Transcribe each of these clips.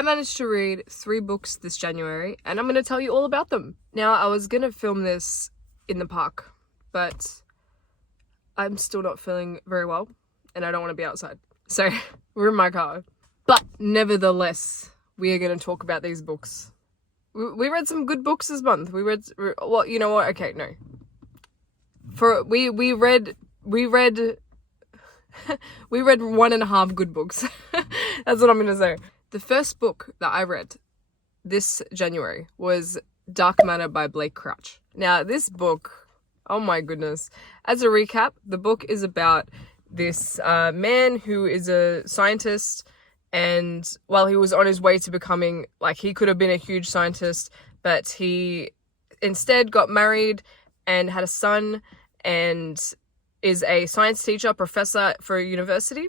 I managed to read 3 books this January, and I'm going to tell you all about them. Now, I was going to film this in the park, but I'm still not feeling very well, and I don't want to be outside. So, we're in my car. But, nevertheless, we are going to talk about these books. We read some good books this month. Well, you know what? Okay, no. We read 1.5 good books. That's what I'm going to say. The first book that I read this January was Dark Matter by Blake Crouch. Now, this book, oh my goodness. As a recap, the book is about this man who is a scientist, and while he was on his way to becoming, like, he could have been a huge scientist, but he instead got married and had a son and is a science teacher, professor for a university.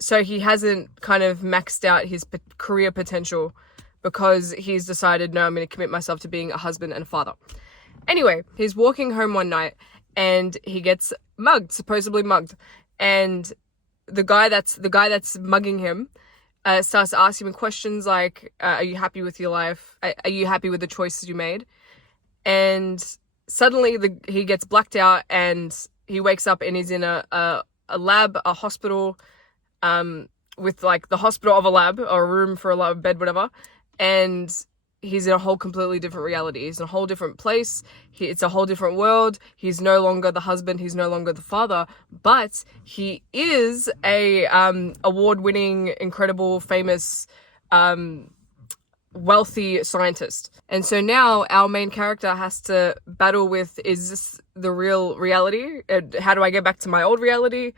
So he hasn't kind of maxed out his career potential because he's decided, no, I'm going to commit myself to being a husband and a father. Anyway, he's walking home one night and he gets supposedly mugged. And the guy that's mugging him starts to ask him questions like, are you happy with your life? Are you happy with the choices you made? And suddenly he gets blacked out and he wakes up and he's in a lab, a hospital, with like the hospital of a lab or a room for a lab, bed, whatever. And he's in a whole completely different reality. He's in a whole different place. It's a whole different world. He's no longer the husband. He's no longer the father, but he is a award-winning, incredible, famous, wealthy scientist. And so now our main character has to battle with, is this the real reality? How do I get back to my old reality?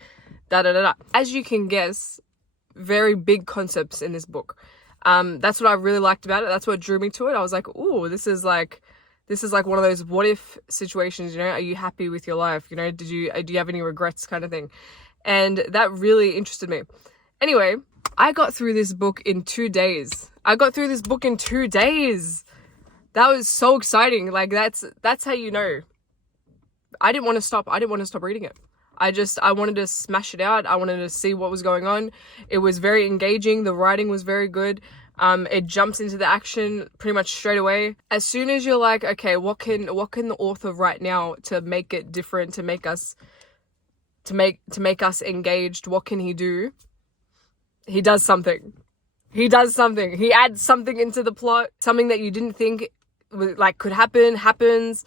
As you can guess, very big concepts in this book. That's what I really liked about it. That's what drew me to it. I was like, ooh, this is like one of those what if situations, you know, are you happy with your life? You know, do you have any regrets kind of thing? And that really interested me. Anyway, I got through this book in 2 days. That was so exciting. Like, that's how you know. I didn't want to stop reading it. I wanted to smash it out. I wanted to see what was going on. It was very engaging. The writing was very good. It jumps into the action pretty much straight away. As soon as you're like, okay, what can the author write now to make it different, to make us engaged? What can he do? He does something. He adds something into the plot, something that you didn't think like could happens.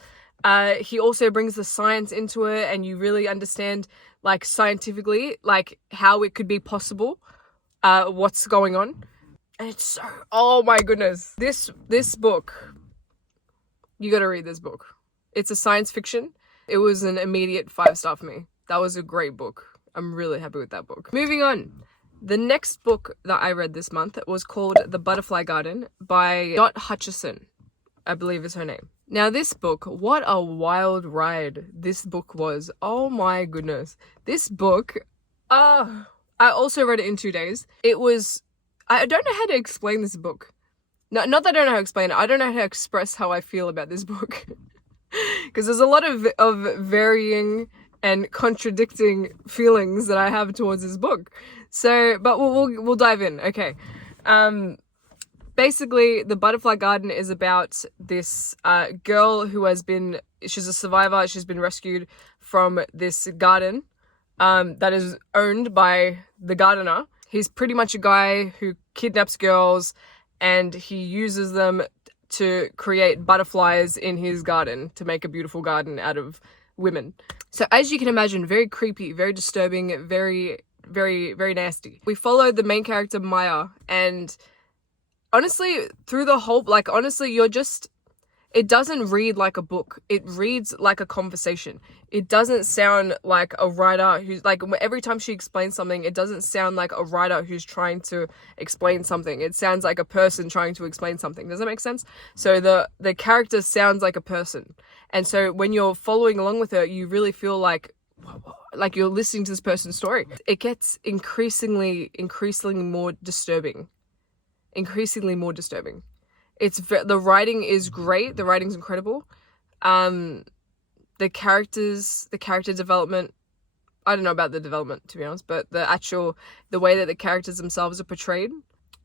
He also brings the science into it, and you really understand, like, scientifically, like, how it could be possible, what's going on. And it's so, oh my goodness. This book, you gotta read this book. It's a science fiction. It was an immediate 5-star for me. That was a great book. I'm really happy with that book. Moving on. The next book that I read this month was called The Butterfly Garden by Dot Hutchison, I believe is her name. Now, this book, what a wild ride this book was. Oh my goodness. This book, I also read it in 2 days. I don't know how to explain this book. No, not that I don't know how to explain it. I don't know how to express how I feel about this book. Because there's a lot of varying and contradicting feelings that I have towards this book. So, but we'll dive in. Okay. Basically, The Butterfly Garden is about this girl who she's a survivor. She's been rescued from this garden that is owned by the gardener. He's pretty much a guy who kidnaps girls and he uses them to create butterflies in his garden to make a beautiful garden out of women. So as you can imagine, very creepy, very disturbing, very, very, very nasty. We followed the main character, Maya, and honestly, through the whole, like, honestly, it doesn't read like a book. It reads like a conversation. It doesn't sound like a writer who's, like, every time she explains something, it doesn't sound like a writer who's trying to explain something. It sounds like a person trying to explain something. Does that make sense? So the character sounds like a person. And so when you're following along with her, you really feel like you're listening to this person's story. It gets increasingly more disturbing. The writing is great. The writing's incredible. The character development, I don't know about the development, to be honest, but the way that the characters themselves are portrayed,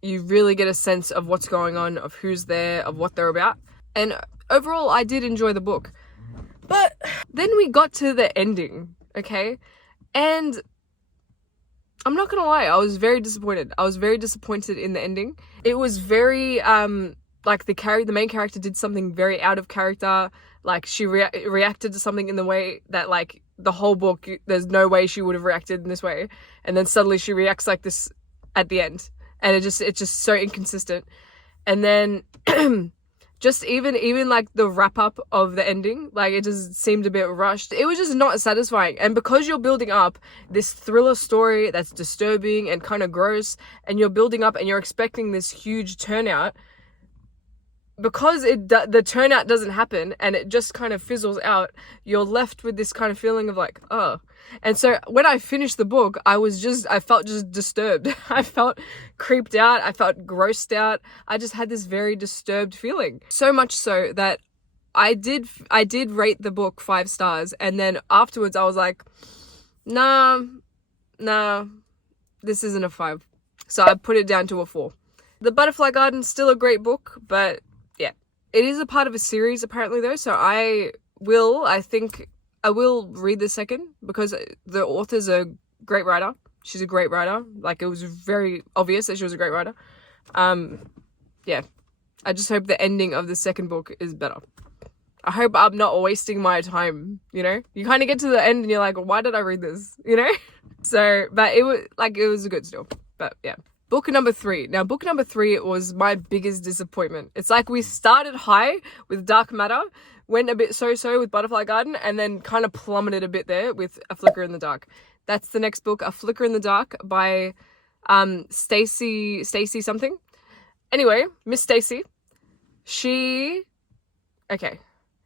You really get a sense of what's going on, of who's there, of what they're about. And overall, I did enjoy the book. But then we got to the ending, okay? And I'm not gonna lie, I was very disappointed. I was very disappointed in the ending. It was very, like the main character did something very out of character. Like she reacted to something in the way that like the whole book, there's no way she would have reacted in this way. And then suddenly she reacts like this at the end. And it's just so inconsistent. And then just even like the wrap up of the ending, like it just seemed a bit rushed. It was just not satisfying. And because you're building up this thriller story that's disturbing and kind of gross, and you're building up and you're expecting this huge turnout, because the turnout doesn't happen and it just kind of fizzles out, you're left with this kind of feeling of like, oh. And so when I finished the book, I felt just disturbed. I felt creeped out. I felt grossed out. I just had this very disturbed feeling. So much so that I did rate the book 5 stars. And then afterwards I was like, nah, this isn't a 5. So I put it down to a 4. The Butterfly Garden's still a great book, but yeah. It is a part of a series apparently though, so I think I will read the second because the author's a great writer. She's a great writer. Like, it was very obvious that she was a great writer. Yeah. I just hope the ending of the second book is better. I hope I'm not wasting my time, you know? You kind of get to the end and you're like, why did I read this? You know? So, but it was a good still. But yeah. Book number 3. Now, book number 3 was my biggest disappointment. It's like we started high with Dark Matter, went a bit so-so with Butterfly Garden, and then kind of plummeted a bit there with A Flicker in the Dark. That's the next book, A Flicker in the Dark by Stacy something. Anyway, Miss Stacy, okay.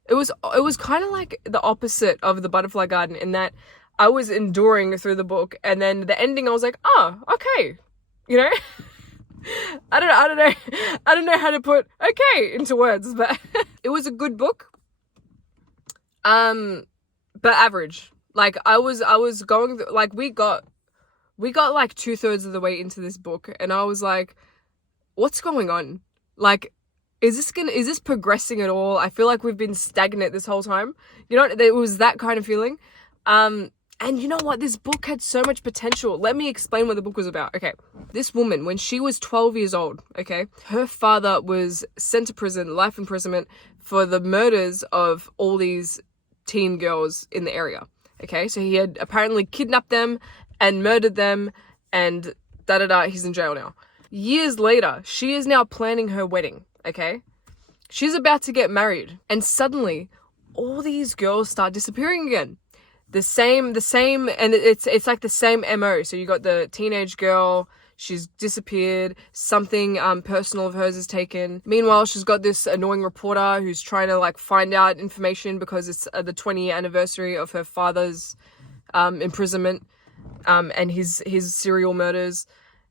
It was kind of like the opposite of the Butterfly Garden in that I was enduring through the book, and then the ending I was like, oh, okay. You know? I don't know how to put okay into words, but it was a good book. But average. Like I was going like we got like 2/3 of the way into this book, and I was like, what's going on? Like, is this progressing at all? I feel like we've been stagnant this whole time. You know, it was that kind of feeling. And you know what? This book had so much potential. Let me explain what the book was about. Okay. This woman, when she was 12 years old, okay, her father was sent to prison, life imprisonment, for the murders of all these teen girls in the area. Okay. So he had apparently kidnapped them and murdered them, and he's in jail now. Years later, she is now planning her wedding. Okay. She's about to get married, and suddenly all these girls start disappearing again. The same, and it's like the same MO. So you got the teenage girl, she's disappeared, something personal of hers is taken. Meanwhile, she's got this annoying reporter who's trying to like find out information because it's the 20-year anniversary of her father's imprisonment and his serial murders.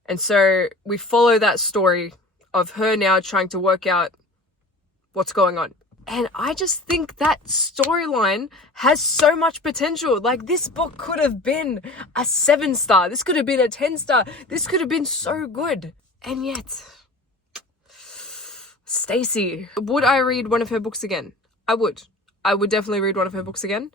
And so we follow that story of her now trying to work out what's going on. And I just think that storyline has so much potential. Like, this book could have been a 7-star. This could have been a 10-star. This could have been so good. And yet, Stacy. Would I read one of her books again? I would. I would definitely read one of her books again.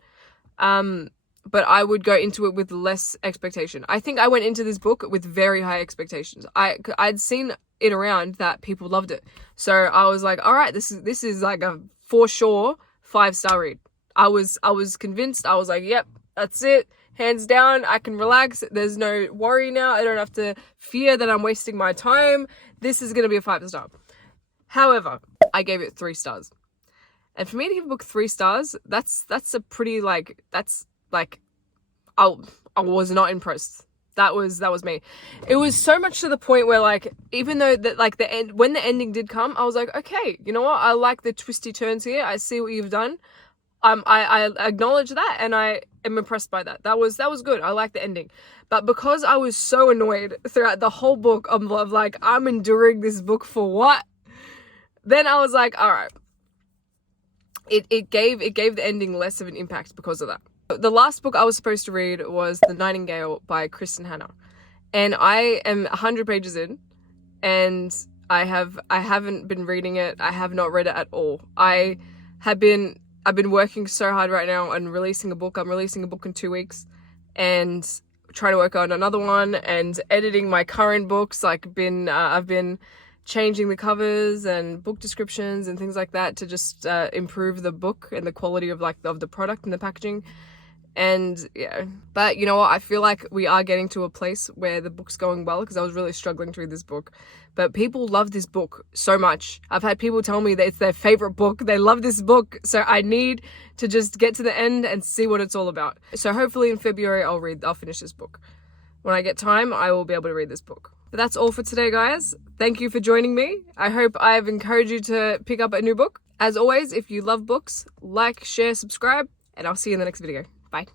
But I would go into it with less expectation. I think I went into this book with very high expectations. I'd seen it around that people loved it. So I was like, all right, this is like a for sure 5-star read. I was convinced. I was like, yep, that's it. Hands down, I can relax. There's no worry now. I don't have to fear that I'm wasting my time. This is going to be a 5-star. However, I gave it 3 stars. And for me to give a book 3 stars, that's a pretty I was not impressed. That was me. It was so much to the point where, like, even though that, like, when the ending did come, I was like, okay, you know what? I like the twisty turns here. I see what you've done. I acknowledge that, and I am impressed by that. That was good. I like the ending. But because I was so annoyed throughout the whole book of like, I'm enduring this book for what? Then I was like, all right. It gave the ending less of an impact because of that. The last book I was supposed to read was The Nightingale by Kristen Hanna. And I am 100 pages in, and I haven't been reading it. I have not read it at all. I've been working so hard right now on releasing a book. I'm releasing a book in 2 weeks, and trying to work on another one and editing my current books. I've been changing the covers and book descriptions and things like that to just improve the book and the quality of the product and the packaging. And yeah, but you know what, I feel like we are getting to a place where the book's going well, because I was really struggling to read this book, but people love this book so much. I've had people tell me that it's their favorite book. They love this book, so I need to just get to the end and see what it's all about. So hopefully in February I'll finish this book. When I get time, I will be able to read this book. But that's all for today, guys. Thank you for joining me. I hope I've encouraged you to pick up a new book. As always, if you love books, like, share, subscribe, and I'll see you in the next video. Bye.